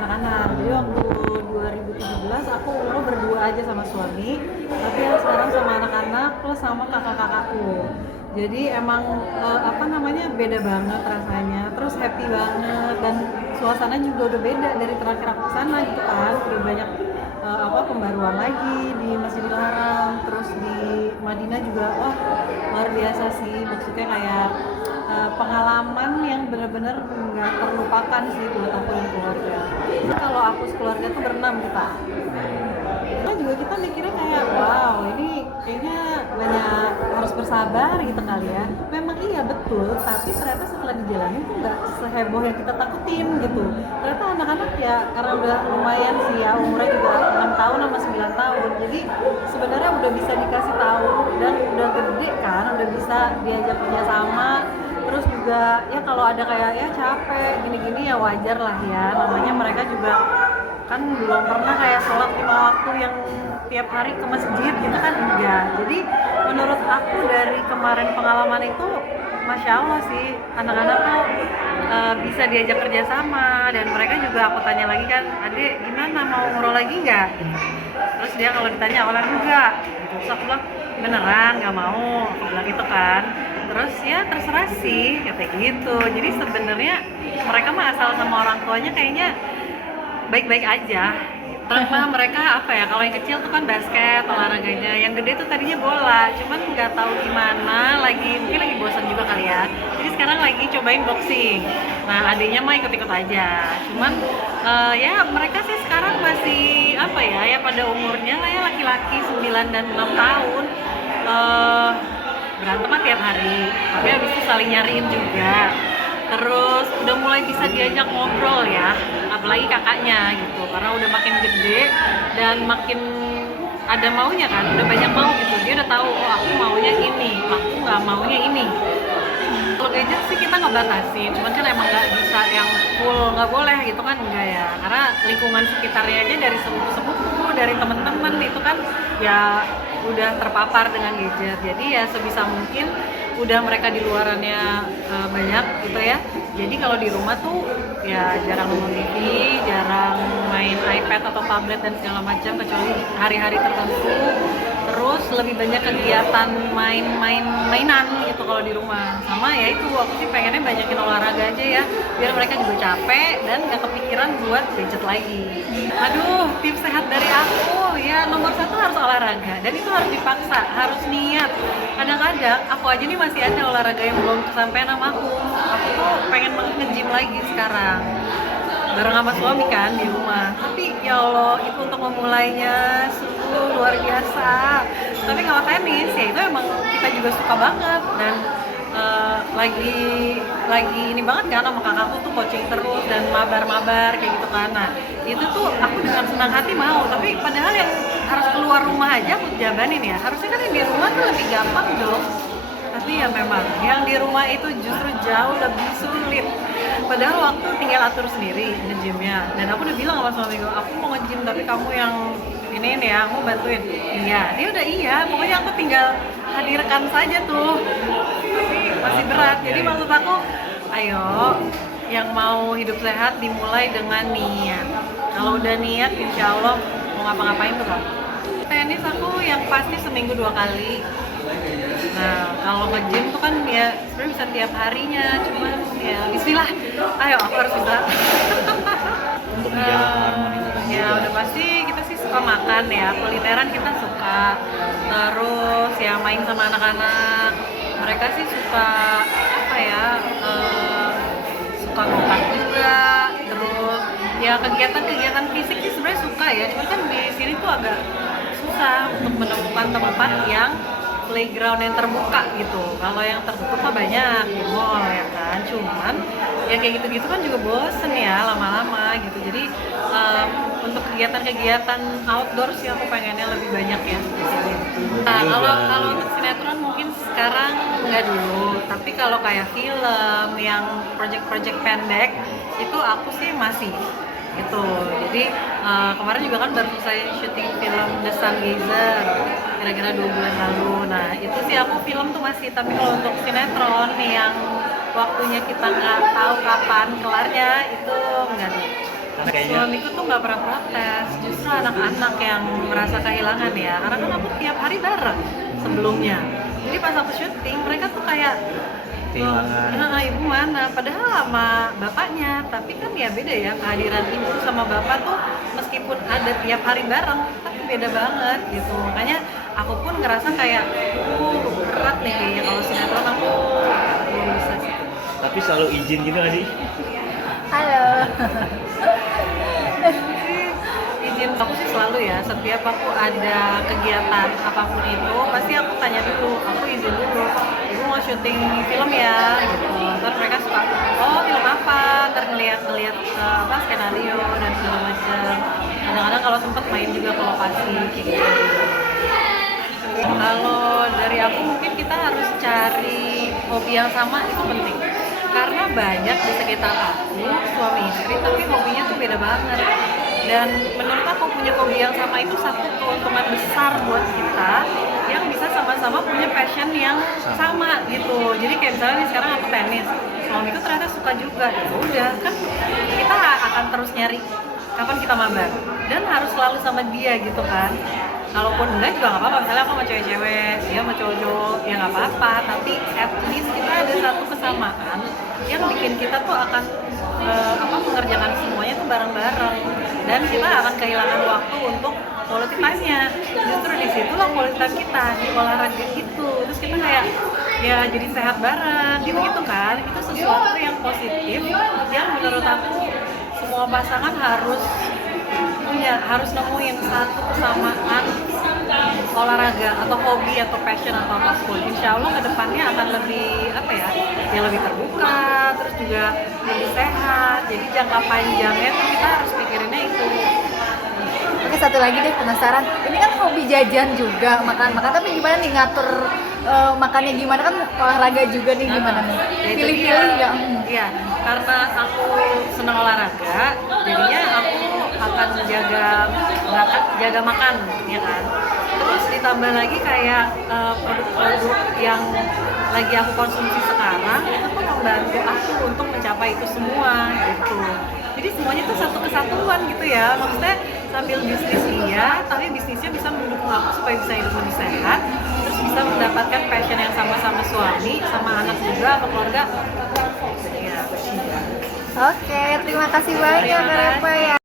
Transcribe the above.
anak-anak. Jadi waktu 2017 aku umroh berdua aja sama suami, tapi yang sekarang sama anak-anak plus sama kakak-kakakku. Jadi emang beda banget rasanya, terus happy banget dan suasana juga udah beda dari terakhir aku kesana gitu kan. Udah banyak pembaruan lagi di Masjidil Haram, terus di Madinah juga wah luar biasa sih, maksudnya kayak pengalaman yang benar-benar nggak terlupakan sih buat aku dan keluarga. Kalau aku sekeluarga tuh berenam kita. Karena juga kita mikirnya kayak wow ini kayaknya banyak harus bersabar gitu kali ya. Memang iya betul, tapi ternyata setelah dijalanin tuh nggak seheboh yang kita takutin gitu. Ternyata anak-anak ya karena udah lumayan sih ya umurnya juga 6 tahun sama 9 tahun. Jadi sebenarnya udah bisa dikasih tahu dan udah gede kan, udah bisa diajak kerjasama. Terus juga ya kalau ada kayak ya capek gini-gini ya wajar lah ya, namanya mereka juga kan belum pernah kayak sholat 5 waktu yang tiap hari ke masjid gitu kan enggak. Jadi menurut aku dari kemarin pengalaman itu Masya Allah sih anak-anak tuh bisa diajak kerjasama dan mereka juga aku tanya lagi kan, adik gimana mau umroh lagi nggak? Terus dia kalau ditanya awalnya enggak gitu. Terus aku bilang beneran nggak mau, aku bilang gitu kan. Terus ya terserah sih kata gitu. Jadi sebenarnya mereka mah asal sama orang tuanya kayaknya baik-baik aja. Karena mereka apa ya, kalau yang kecil tuh kan basket olahraganya, yang gede tuh tadinya bola, cuman nggak tahu gimana, mungkin lagi bosan juga kali ya. Jadi sekarang lagi cobain boxing. Nah adiknya mah ikut-ikut aja. Cuman ya mereka sih sekarang masih apa ya pada umurnya lah ya, laki-laki 9 dan 6 tahun. Berantem mah tiap hari, tapi habis itu saling nyariin juga. Terus udah mulai bisa diajak ngobrol ya, apalagi kakaknya gitu, karena udah makin gede dan makin ada maunya kan, udah banyak mau gitu. Dia udah tahu, oh aku maunya ini, aku nggak maunya ini. Kalau gadget sih kita nggak batasin, cuman kan emang nggak bisa yang full nggak boleh gitu kan, enggak ya, karena lingkungan sekitarnya aja dari sepupu-sepupu, dari temen-temen itu kan ya udah terpapar dengan gadget. Jadi ya sebisa mungkin udah mereka di luarannya banyak gitu ya. Jadi kalau di rumah tuh ya jarang nonton TV, jarang main iPad atau tablet dan segala macam kecuali hari-hari tertentu. Terus lebih banyak kegiatan mainan gitu kalau di rumah. Sama ya itu aku sih pengennya banyakin olahraga aja ya, biar mereka juga capek dan gak kepikiran buat gadget lagi. Aduh, tips sehat dari aku ya nomor 1 harus olahraga dan itu harus dipaksa, harus niat. Kadang-kadang aku aja nih masih ada olahraga yang belum kesampean sama aku. Aku tuh pengen banget nge-gym lagi sekarang bareng sama suami kan di rumah, tapi ya Allah itu untuk memulainya sungguh luar biasa. Tapi kalau tenis ya itu emang kita juga suka banget dan lagi ini banget kan sama kakakku tuh coaching terus dan mabar-mabar kayak gitu kan. Nah itu tuh aku dengan senang hati mau, tapi padahal yang harus keluar rumah aja aku jabanin ya, harusnya kan yang di rumah tuh lebih gampang dong. Tapi ya memang yang di rumah itu justru jauh lebih sulit. Padahal waktu tinggal atur sendiri nge-gymnya. Dan aku udah bilang sama suami gue, aku mau nge-gym tapi kamu yang ini ya, aku bantuin. Iya, dia udah iya. Pokoknya aku tinggal hadirkan saja tuh. Tapi masih berat. Jadi maksud aku, ayo yang mau hidup sehat dimulai dengan niat. Kalau udah niat, insya Allah mau ngapa-ngapain tuh kan. Tenis aku yang pasti seminggu 2 kali. Nah, kalau nge-gym tuh kan ya sebenarnya bisa tiap harinya, cuman ya bismillah, ayo aku harus bisa. Untuk menjaga harmoni. Ya udah pasti kita sih suka makan ya, kulineran kita suka. Terus ya main sama anak-anak, mereka sih suka apa ya, suka ngokak juga. Terus ya kegiatan-kegiatan fisik sih sebenarnya suka ya, cuman kan di sini tuh agak susah untuk menemukan tempat yang playground yang terbuka gitu. Kalau yang tertutup mah banyak di mall ya kan, cuman ya kayak gitu-gitu kan juga bosen ya lama-lama gitu. Jadi untuk kegiatan-kegiatan outdoor sih aku pengennya lebih banyak ya di sini. Nah kalau untuk sinetron mungkin sekarang nggak dulu, tapi kalau kayak film yang project-project pendek itu aku sih masih gitu. Jadi kemarin juga kan baru selesai syuting film The Sun Gazer kira-kira 2 bulan lalu. Nah itu sih aku film tuh masih, tapi kalau untuk sinetron yang waktunya kita nggak tahu kapan kelarnya itu nggak deh. Karena kayaknya Suamiku tuh nggak pernah protes, justru anak-anak yang merasa kehilangan ya, karena kan aku tiap hari bareng sebelumnya. Jadi pas aku syuting, mereka tuh kayak kehilangan. "Nah, ibu mana?" Padahal sama bapaknya, tapi kan ya beda ya, kehadiran ibu sama bapak tuh meskipun ada tiap hari bareng, tapi beda banget gitu. Makanya aku pun ngerasa kayak, berat nih kayaknya kalau sinetron aku belum bisa sih. Tapi selalu izin gitu nggak sih? Halo. Izin aku sih selalu ya, setiap aku ada kegiatan apapun itu pasti aku tanya dulu, aku izin dulu, ibu mau syuting film ya gitu. Terus mereka suka, oh film apa, ntar ngeliat apa skenario dan segala macam. Kadang-kadang kalau sempet main juga ke lokasi kayak gitu. Kalau dari aku mungkin kita harus cari hobi yang sama, itu penting. Karena banyak di sekitar aku, suami istri, tapi hobinya tuh beda banget. Dan menurut aku punya hobi yang sama itu satu keuntungan besar buat kita yang bisa sama-sama punya passion yang sama gitu. Jadi kayak misalnya nih sekarang aku tenis, suamiku ternyata suka juga. Ya udah kan kita akan terus nyari kapan kita mabar dan harus selalu sama dia gitu kan. Kalaupun enggak juga nggak apa-apa, misalnya aku sama cewek-cewek, dia sama cowok-cowok, ya nggak apa-apa. Tapi at least kita ada satu kesamaan yang bikin kita tuh akan mengerjakan semuanya tuh bareng-bareng, dan kita akan kehilangan waktu untuk quality time-nya. Justru disitulah quality time kita di olahraga itu. Terus kita kayak ya jadi sehat bareng, gitu-gitu kan. Itu sesuatu yang positif yang menurut aku semua pasangan harus nemuin satu kesamaan olahraga atau hobi atau passion atau apapun. Insya Allah kedepannya akan lebih lebih terbuka, terus juga lebih sehat. Jadi jangka panjangnya tuh kita harus pikirinnya itu. Oke, satu lagi deh, penasaran. Ini kan hobi jajan juga, makan-makan, tapi gimana nih ngatur makannya, gimana kan olahraga juga nih, gimana nih? Ya itu Pilih-pilih dia. nggak? Iya, karena aku senang olahraga, jadinya aku akan jaga makan, ya kan. Terus ditambah lagi kayak produk-produk yang lagi aku konsumsi sekarang itu tuh membantu aku untuk mencapai itu semua gitu. Jadi semuanya tuh satu kesatuan gitu ya. Maksudnya sambil bisnis iya, tapi bisnisnya bisa mendukung aku supaya bisa hidup lebih sehat, terus bisa mendapatkan passion yang sama-sama suami, sama anak juga, sama keluarga. Ya, Oke, terima kasih banyak Kak Reva ya.